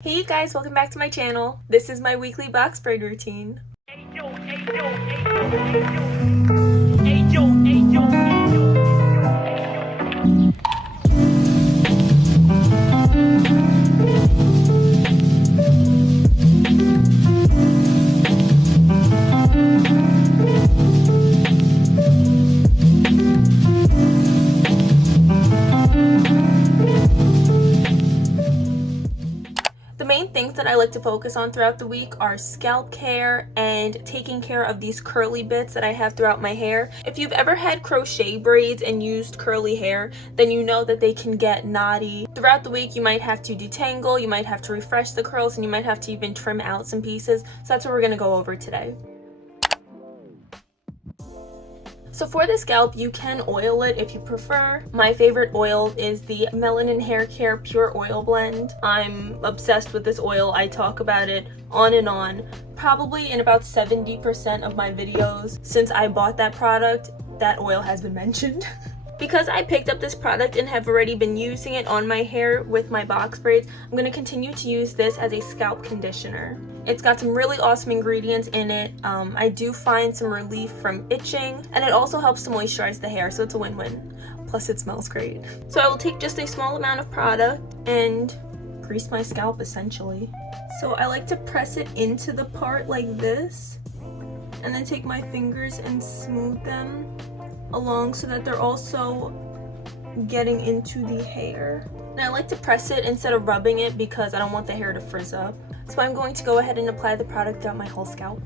Hey you guys, welcome back to my channel. This is my weekly box braid routine. The main things that I like to focus on throughout the week are scalp care and taking care of these curly bits that I have throughout my hair. If you've ever had crochet braids and used curly hair, then you know that they can get knotty. Throughout the week, you might have to detangle, you might have to refresh the curls, and you might have to even trim out some pieces. So that's what we're going to go over today. So for the scalp, you can oil it if you prefer. My favorite oil is the Melanin Haircare Pure Oil Blend. I'm obsessed with this oil. I talk about it on and on. Probably in about 70% of my videos since I bought that product, that oil has been mentioned. Because I picked up this product and have already been using it on my hair with my box braids, I'm going to continue to use this as a scalp conditioner. It's got some really awesome ingredients in it. I do find some relief from itching, and it also helps to moisturize the hair, so it's a win-win. Plus it smells great. So I will take just a small amount of product and grease my scalp essentially. So I like to press it into the part like this, and then take my fingers and smooth them along so that they're also getting into the hair. And I like to press it instead of rubbing it because I don't want the hair to frizz up. So I'm going to go ahead and apply the product throughout my whole scalp.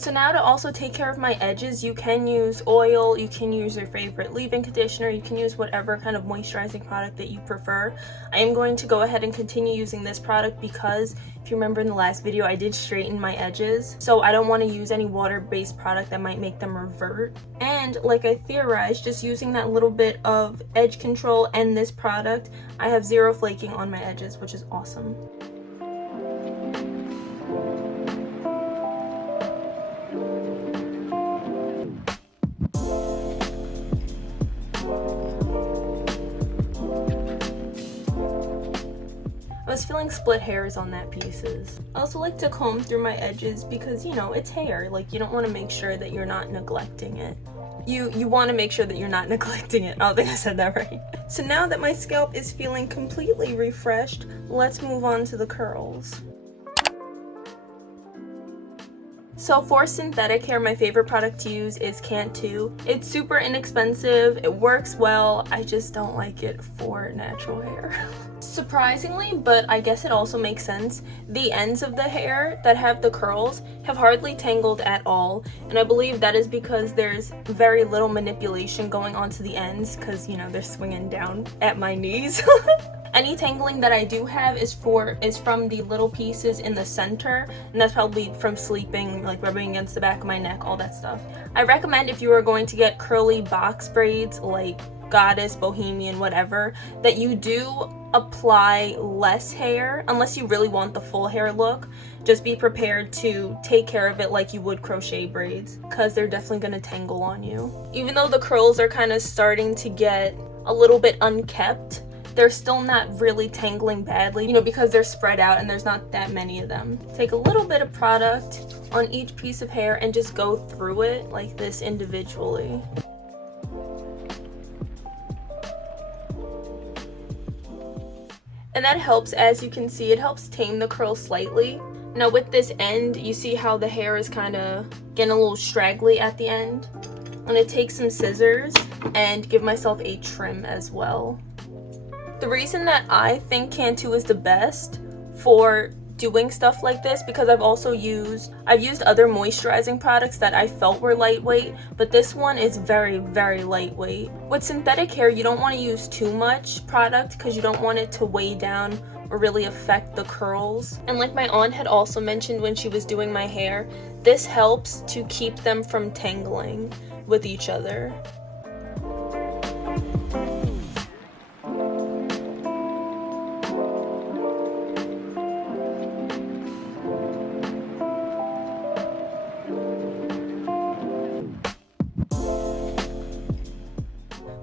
So now to also take care of my edges, you can use oil, you can use your favorite leave-in conditioner, you can use whatever kind of moisturizing product that you prefer. I am going to go ahead and continue using this product because if you remember in the last video, I did straighten my edges. So I don't want to use any water-based product that might make them revert. And like I theorized, just using that little bit of edge control and this product, I have zero flaking on my edges, which is awesome. I was feeling split hairs on that pieces. I also like to comb through my edges because, you know, it's hair. Like, you don't want to make sure that you're not neglecting it. You want to make sure that you're not neglecting it. I don't think I said that right. So now that my scalp is feeling completely refreshed, let's move on to the curls. So for synthetic hair, my favorite product to use is Cantu. It's super inexpensive, it works well, I just don't like it for natural hair. Surprisingly, but I guess it also makes sense, the ends of the hair that have the curls have hardly tangled at all, and I believe that is because there's very little manipulation going on to the ends because, you know, they're swinging down at my knees. Any tangling that I do have is from the little pieces in the center, and that's probably from sleeping, like rubbing against the back of my neck, all that stuff. I recommend if you are going to get curly box braids like Goddess, Bohemian, whatever, that you do apply less hair unless you really want the full hair look. Just be prepared to take care of it like you would crochet braids because they're definitely going to tangle on you. Even though the curls are kind of starting to get a little bit unkept, they're still not really tangling badly, you know, because they're spread out and there's not that many of them. Take a little bit of product on each piece of hair and just go through it like this individually. And that helps, as you can see, it helps tame the curl slightly. Now with this end, you see how the hair is kind of getting a little straggly at the end? I'm gonna take some scissors and give myself a trim as well. The reason that I think Cantu is the best for doing stuff like this, because I've used other moisturizing products that I felt were lightweight, but this one is very, very lightweight. With synthetic hair, you don't want to use too much product because you don't want it to weigh down or really affect the curls. And like my aunt had also mentioned when she was doing my hair, this helps to keep them from tangling with each other.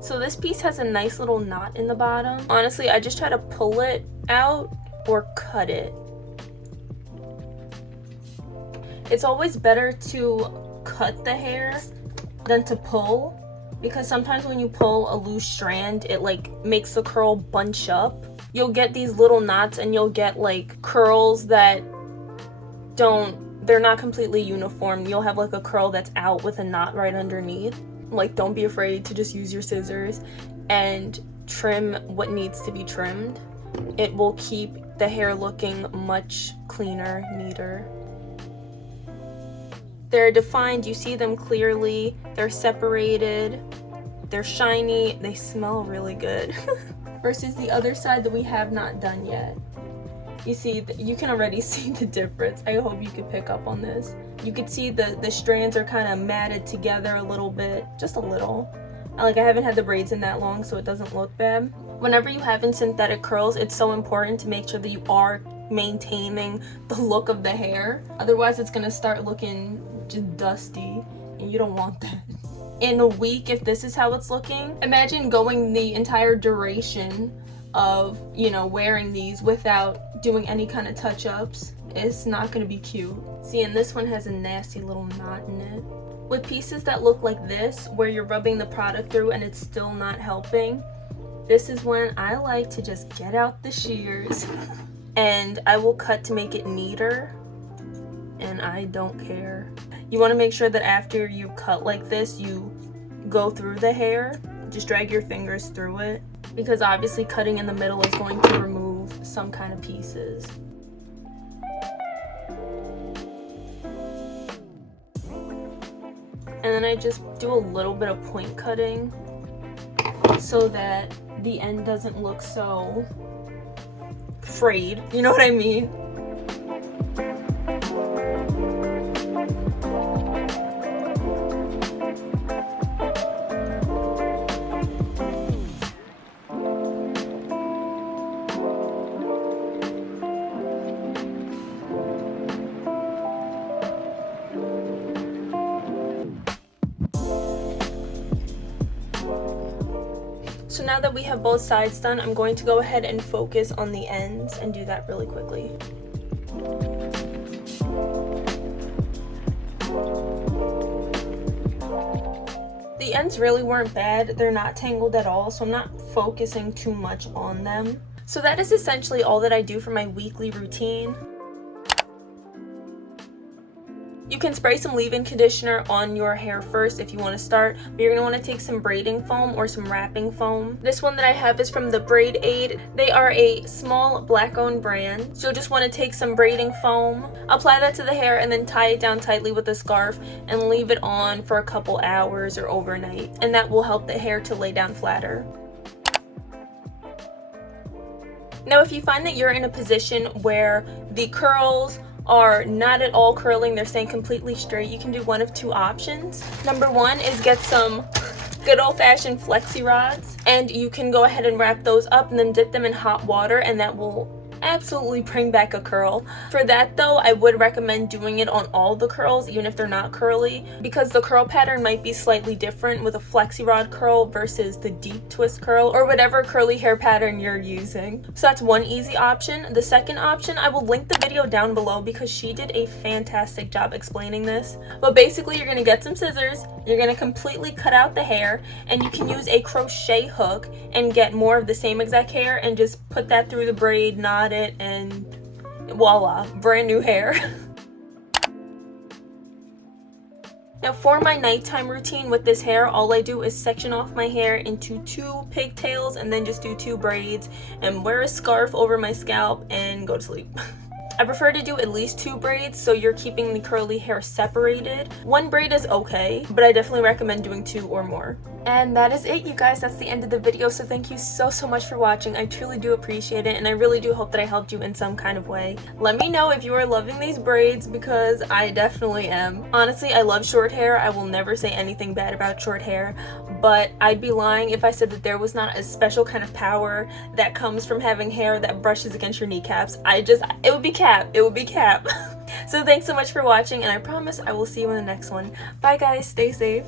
So this piece has a nice little knot in the bottom. Honestly, I just try to pull it out or cut it. It's always better to cut the hair than to pull, because sometimes when you pull a loose strand, it like makes the curl bunch up. You'll get these little knots and you'll get like curls that they're not completely uniform. You'll have like a curl that's out with a knot right underneath. Like, don't be afraid to just use your scissors and trim what needs to be trimmed. It will keep the hair looking much cleaner, neater. They're defined, you see them clearly, they're separated, they're shiny, they smell really good. Versus the other side that we have not done yet. You see, you can already see the difference. I hope you could pick up on this. You could see the strands are kind of matted together a little bit, just a little. I haven't had the braids in that long, so it doesn't look bad. Whenever you have in synthetic curls, it's so important to make sure that you are maintaining the look of the hair. Otherwise, it's gonna start looking just dusty, and you don't want that. In a week, if this is how it's looking, imagine going the entire duration of, wearing these without doing any kind of touch-ups. It's not gonna be cute. See, and this one has a nasty little knot in it. With pieces that look like this, where you're rubbing the product through and it's still not helping, this is when I like to just get out the shears and I will cut to make it neater, and I don't care. You wanna make sure that after you cut like this, you go through the hair, just drag your fingers through it, because obviously cutting in the middle is going to remove some kind of pieces. And then I just do a little bit of point cutting so that the end doesn't look so frayed, you know what I mean? So now that we have both sides done, I'm going to go ahead and focus on the ends and do that really quickly. The ends really weren't bad. They're not tangled at all, so I'm not focusing too much on them. So that is essentially all that I do for my weekly routine. You can spray some leave-in conditioner on your hair first if you want to start, but you're going to want to take some braiding foam or some wrapping foam. This one that I have is from the Braid Aid. They are a small black-owned brand, so you'll just want to take some braiding foam, apply that to the hair, and then tie it down tightly with a scarf and leave it on for a couple hours or overnight, and that will help the hair to lay down flatter. Now, if you find that you're in a position where the curls are not at all curling, they're staying completely straight, you can do one of two options. Number one is get some good old-fashioned flexi rods, and you can go ahead and wrap those up and then dip them in hot water, and that will absolutely bring back a curl. For that though, I would recommend doing it on all the curls, even if they're not curly, because the curl pattern might be slightly different with a flexi rod curl versus the deep twist curl or whatever curly hair pattern you're using. So that's one easy option. The second option, I will link the video down below because she did a fantastic job explaining this. But basically, you're gonna get some scissors, you're gonna completely cut out the hair, and you can use a crochet hook and get more of the same exact hair and just put that through the braid, knot it, and voila, brand new hair. Now for my nighttime routine with this hair, all I do is section off my hair into 2 pigtails and then just do 2 braids and wear a scarf over my scalp and go to sleep. I prefer to do at least 2 braids so you're keeping the curly hair separated. 1 braid is okay, but I definitely recommend doing 2 or more. And that is it, you guys. That's the end of the video, so thank you so much for watching. I truly do appreciate it, and I really do hope that I helped you in some kind of way. Let me know if you are loving these braids, because I definitely am. Honestly, I love short hair. I will never say anything bad about short hair, but I'd be lying if I said that there was not a special kind of power that comes from having hair that brushes against your kneecaps. It would be cap. It would be cap. So thanks so much for watching, and I promise I will see you in the next one. Bye guys, stay safe.